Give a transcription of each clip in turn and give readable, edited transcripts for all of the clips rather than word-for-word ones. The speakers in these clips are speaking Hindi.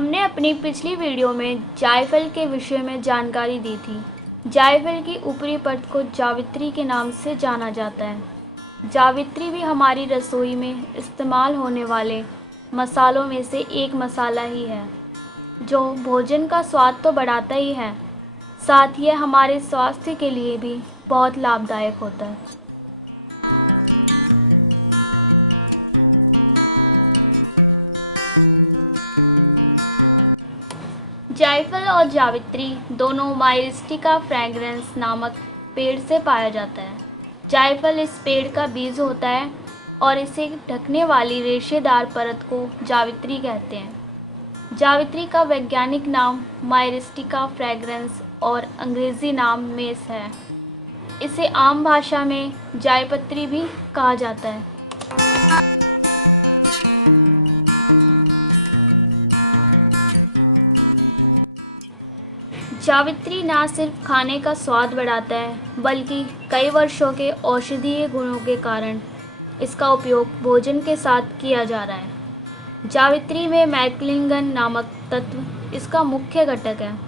हमने अपनी पिछली वीडियो में जायफल के विषय में जानकारी दी थी। जायफल की ऊपरी परत को जावित्री के नाम से जाना जाता है। जावित्री भी हमारी रसोई में इस्तेमाल होने वाले मसालों में से एक मसाला ही है, जो भोजन का स्वाद तो बढ़ाता ही है, साथ ही हमारे स्वास्थ्य के लिए भी बहुत लाभदायक होता है। जायफल और जावित्री दोनों माइरिस्टिका फ्रेग्रेंस नामक पेड़ से पाया जाता है। जायफल इस पेड़ का बीज होता है और इसे ढकने वाली रेशेदार परत को जावित्री कहते हैं। जावित्री का वैज्ञानिक नाम माइरिस्टिका फ्रेग्रेंस और अंग्रेज़ी नाम मेस है। इसे आम भाषा में जायपत्री भी कहा जाता है। जावित्री न सिर्फ खाने का स्वाद बढ़ाता है, बल्कि कई वर्षों के औषधीय गुणों के कारण इसका उपयोग भोजन के साथ किया जा रहा है। जावित्री में मैक्लिंगन नामक तत्व इसका मुख्य घटक है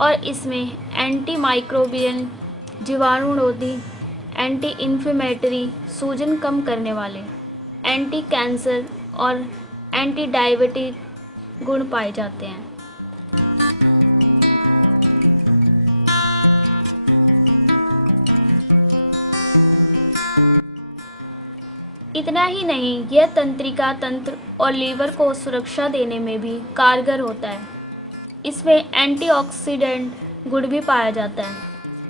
और इसमें एंटी माइक्रोबियल, जीवाणुरोधी, एंटी इन्फ्लेमेटरी, सूजन कम करने वाले, एंटी कैंसर और एंटी डायबिटिक गुण पाए जाते हैं। इतना ही नहीं, यह तंत्रिका तंत्र और लीवर को सुरक्षा देने में भी कारगर होता है। इसमें एंटीऑक्सीडेंट गुण भी पाया जाता है,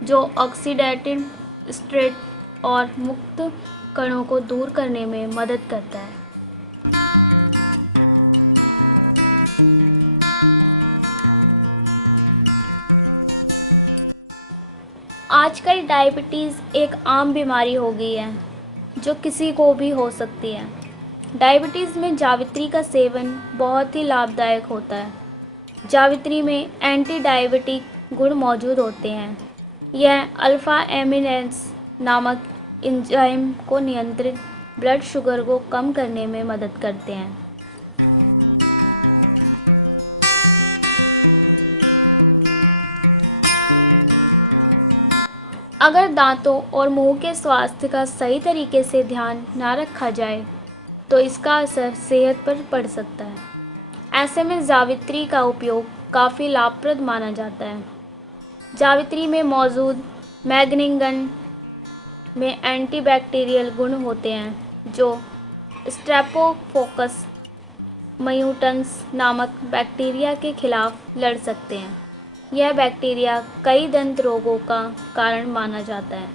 जो ऑक्सीडेटिव स्ट्रेस और मुक्त कणों को दूर करने में मदद करता है। आजकल डायबिटीज़ एक आम बीमारी हो गई है, जो किसी को भी हो सकती है। डायबिटीज़ में जावित्री का सेवन बहुत ही लाभदायक होता है। जावित्री में एंटी डायबिटिक गुण मौजूद होते हैं। यह अल्फ़ा एमिनेस नामक एंजाइम को नियंत्रित ब्लड शुगर को कम करने में मदद करते हैं। अगर दांतों और मुंह के स्वास्थ्य का सही तरीके से ध्यान न रखा जाए तो इसका असर सेहत पर पड़ सकता है। ऐसे में जावित्री का उपयोग काफ़ी लाभप्रद माना जाता है। जावित्री में मौजूद मैग्नीगन में एंटीबैक्टीरियल गुण होते हैं, जो स्ट्रेप्टोकोकस म्यूटेंस नामक बैक्टीरिया के खिलाफ लड़ सकते हैं। यह बैक्टीरिया कई दंत रोगों का कारण माना जाता है।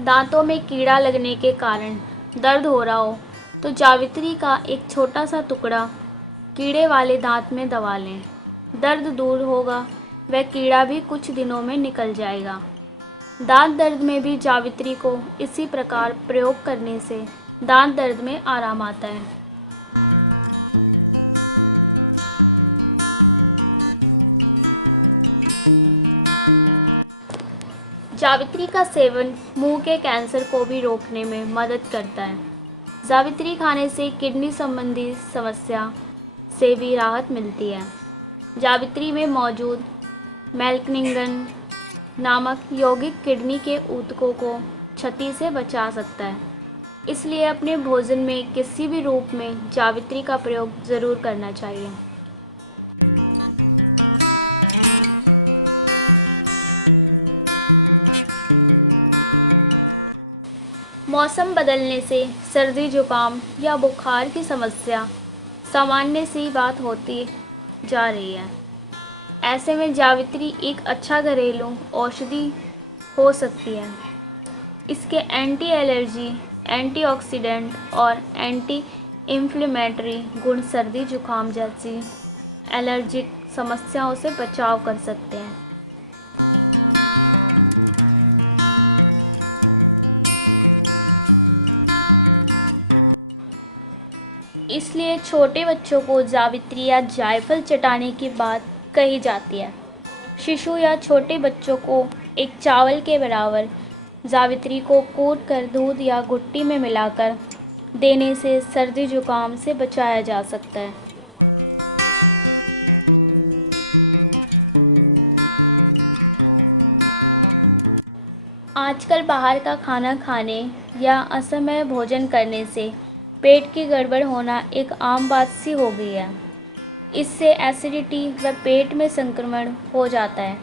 दांतों में कीड़ा लगने के कारण दर्द हो रहा हो तो जावित्री का एक छोटा सा टुकड़ा कीड़े वाले दांत में दबा लें। दर्द दूर होगा, वह कीड़ा भी कुछ दिनों में निकल जाएगा। दांत दर्द में भी जावित्री को इसी प्रकार प्रयोग करने से दांत दर्द में आराम आता है। जावित्री का सेवन मुंह के कैंसर को भी रोकने में मदद करता है। जावित्री खाने से किडनी संबंधी समस्या से भी राहत मिलती है। जावित्री में मौजूद मैल्कनिंगन नामक यौगिक किडनी के ऊतकों को क्षति से बचा सकता है। इसलिए अपने भोजन में किसी भी रूप में जावित्री का प्रयोग ज़रूर करना चाहिए। मौसम बदलने से सर्दी, जुकाम या बुखार की समस्या सामान्य सी बात होती जा रही है। ऐसे में जावित्री एक अच्छा घरेलू औषधि हो सकती है। इसके एंटी एलर्जी, एंटीऑक्सीडेंट और एंटी इन्फ्लेमेटरी गुण सर्दी, जुकाम जैसी एलर्जिक समस्याओं से बचाव कर सकते हैं। इसलिए छोटे बच्चों को जावित्री या जायफल चटाने की बात कही जाती है। शिशु या छोटे बच्चों को एक चावल के बराबर जावित्री को कूट कर दूध या घुट्टी में मिलाकर देने से सर्दी जुकाम से बचाया जा सकता है। आजकल बाहर का खाना खाने या असमय भोजन करने से पेट की गड़बड़ होना एक आम बात सी हो गई है। इससे एसिडिटी व पेट में संक्रमण हो जाता है,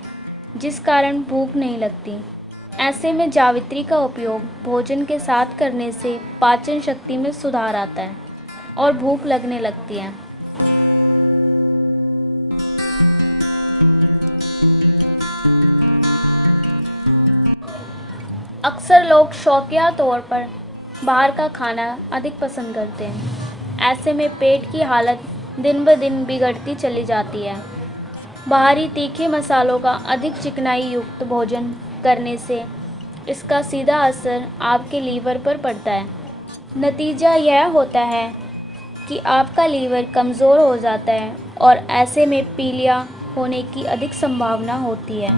जिस कारण भूख नहीं लगती। ऐसे में जावित्री का उपयोग भोजन के साथ करने से पाचन शक्ति में सुधार आता है और भूख लगने लगती है। अक्सर लोग शौकिया तौर पर बाहर का खाना अधिक पसंद करते हैं। ऐसे में पेट की हालत दिन ब दिन बिगड़ती चली जाती है। बाहरी तीखे मसालों का अधिक चिकनाई युक्त भोजन करने से इसका सीधा असर आपके लीवर पर पड़ता है। नतीजा यह होता है कि आपका लीवर कमज़ोर हो जाता है और ऐसे में पीलिया होने की अधिक संभावना होती है।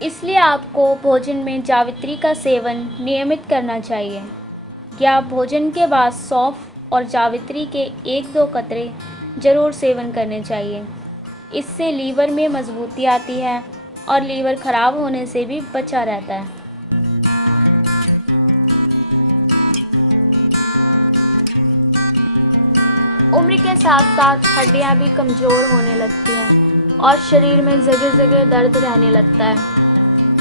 इसलिए आपको भोजन में जावित्री का सेवन नियमित करना चाहिए या भोजन के बाद सौंफ और जावित्री के 1-2 कतरे ज़रूर सेवन करने चाहिए। इससे लीवर में मजबूती आती है और लीवर खराब होने से भी बचा रहता है। उम्र के साथ साथ हड्डियां भी कमज़ोर होने लगती हैं और शरीर में जगह जगह दर्द रहने लगता है।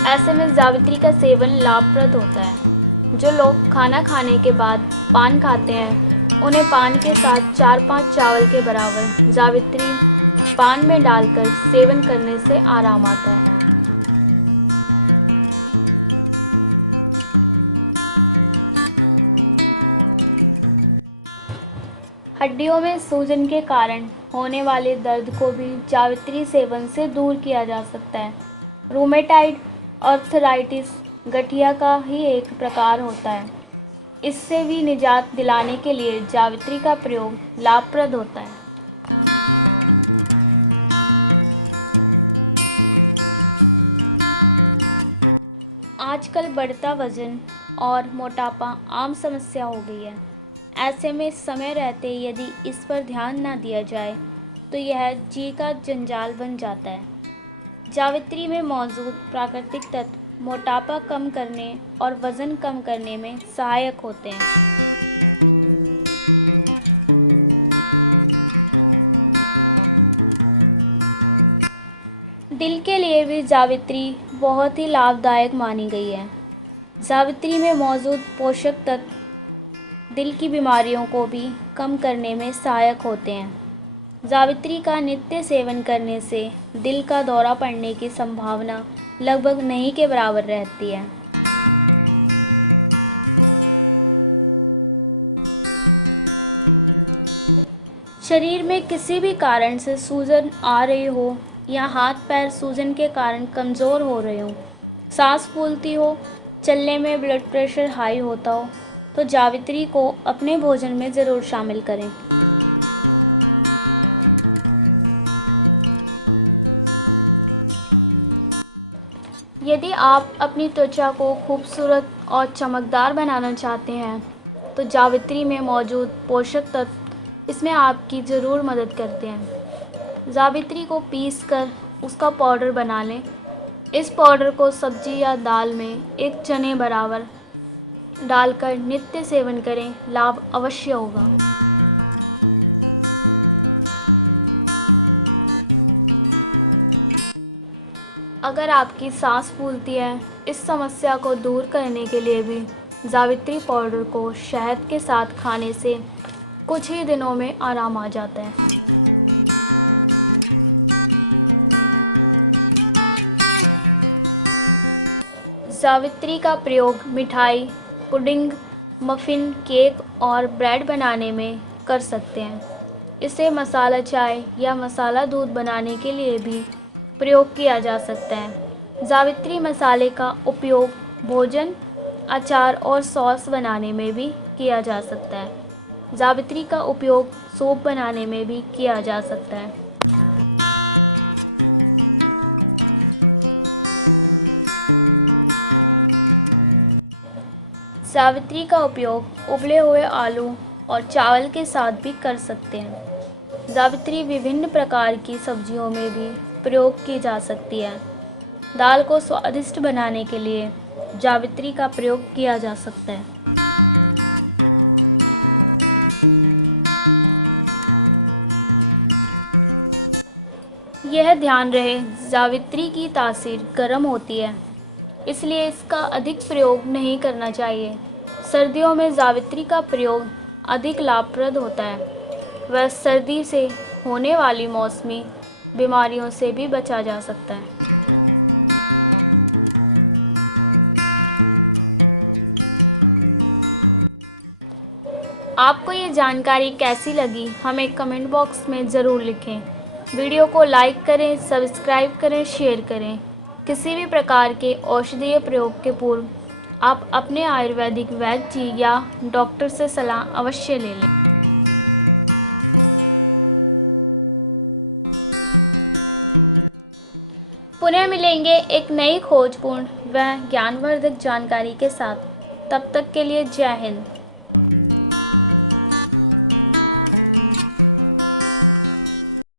ऐसे में जावित्री का सेवन लाभप्रद होता है। जो लोग खाना खाने के बाद पान खाते हैं, उन्हें पान के साथ 4-5 चावल के बराबर जावित्री पान में डालकर सेवन करने से आराम आता है। हड्डियों में सूजन के कारण होने वाले दर्द को भी जावित्री सेवन से दूर किया जा सकता है। रूमेटाइड आर्थराइटिस गठिया का ही एक प्रकार होता है। इससे भी निजात दिलाने के लिए जावित्री का प्रयोग लाभप्रद होता है। आजकल बढ़ता वजन और मोटापा आम समस्या हो गई है। ऐसे में समय रहते यदि इस पर ध्यान न दिया जाए तो यह जी का जंजाल बन जाता है। जावित्री में मौजूद प्राकृतिक तत्व मोटापा कम करने और वज़न कम करने में सहायक होते हैं। दिल के लिए भी जावित्री बहुत ही लाभदायक मानी गई है। जावित्री में मौजूद पोषक तत्व दिल की बीमारियों को भी कम करने में सहायक होते हैं। जावित्री का नित्य सेवन करने से दिल का दौरा पड़ने की संभावना लगभग नहीं के बराबर रहती है। शरीर में किसी भी कारण से सूजन आ रही हो या हाथ पैर सूजन के कारण कमज़ोर हो रहे हो, सांस फूलती हो, चलने में ब्लड प्रेशर हाई होता हो, तो जावित्री को अपने भोजन में ज़रूर शामिल करें। यदि आप अपनी त्वचा को खूबसूरत और चमकदार बनाना चाहते हैं, तो जावित्री में मौजूद पोषक तत्व इसमें आपकी ज़रूर मदद करते हैं। जावित्री को पीसकर उसका पाउडर बना लें। इस पाउडर को सब्जी या दाल में 1 चने बराबर डालकर नित्य सेवन करें, लाभ अवश्य होगा। अगर आपकी सांस फूलती है, इस समस्या को दूर करने के लिए भी जावित्री पाउडर को शहद के साथ खाने से कुछ ही दिनों में आराम आ जाता है। जावित्री का प्रयोग मिठाई, पुडिंग, मफ़िन, केक और ब्रेड बनाने में कर सकते हैं। इसे मसाला चाय या मसाला दूध बनाने के लिए भी प्रयोग किया जा सकता है। जावित्री मसाले का उपयोग भोजन, अचार और सॉस बनाने में भी किया जा सकता है। जावित्री का उपयोग सूप बनाने में भी किया जा सकता है। जावित्री का उपयोग उबले हुए आलू और चावल के साथ भी कर सकते हैं। जावित्री विभिन्न प्रकार की सब्जियों में भी प्रयोग की जा सकती है। दाल को स्वादिष्ट बनाने के लिए जावित्री का प्रयोग किया जा सकता है। यह ध्यान रहे, जावित्री की तासीर गर्म होती है, इसलिए इसका अधिक प्रयोग नहीं करना चाहिए। सर्दियों में जावित्री का प्रयोग अधिक लाभप्रद होता है। वह सर्दी से होने वाली मौसमी बीमारियों से भी बचा जा सकता है। आपको ये जानकारी कैसी लगी, हमें कमेंट बॉक्स में ज़रूर लिखें। वीडियो को लाइक करें, सब्सक्राइब करें, शेयर करें। किसी भी प्रकार के औषधीय प्रयोग के पूर्व आप अपने आयुर्वेदिक वैद्य या डॉक्टर से सलाह अवश्य ले लें। पुनः मिलेंगे एक नई खोजपूर्ण व ज्ञानवर्धक जानकारी के साथ। तब तक के लिए जय हिंद।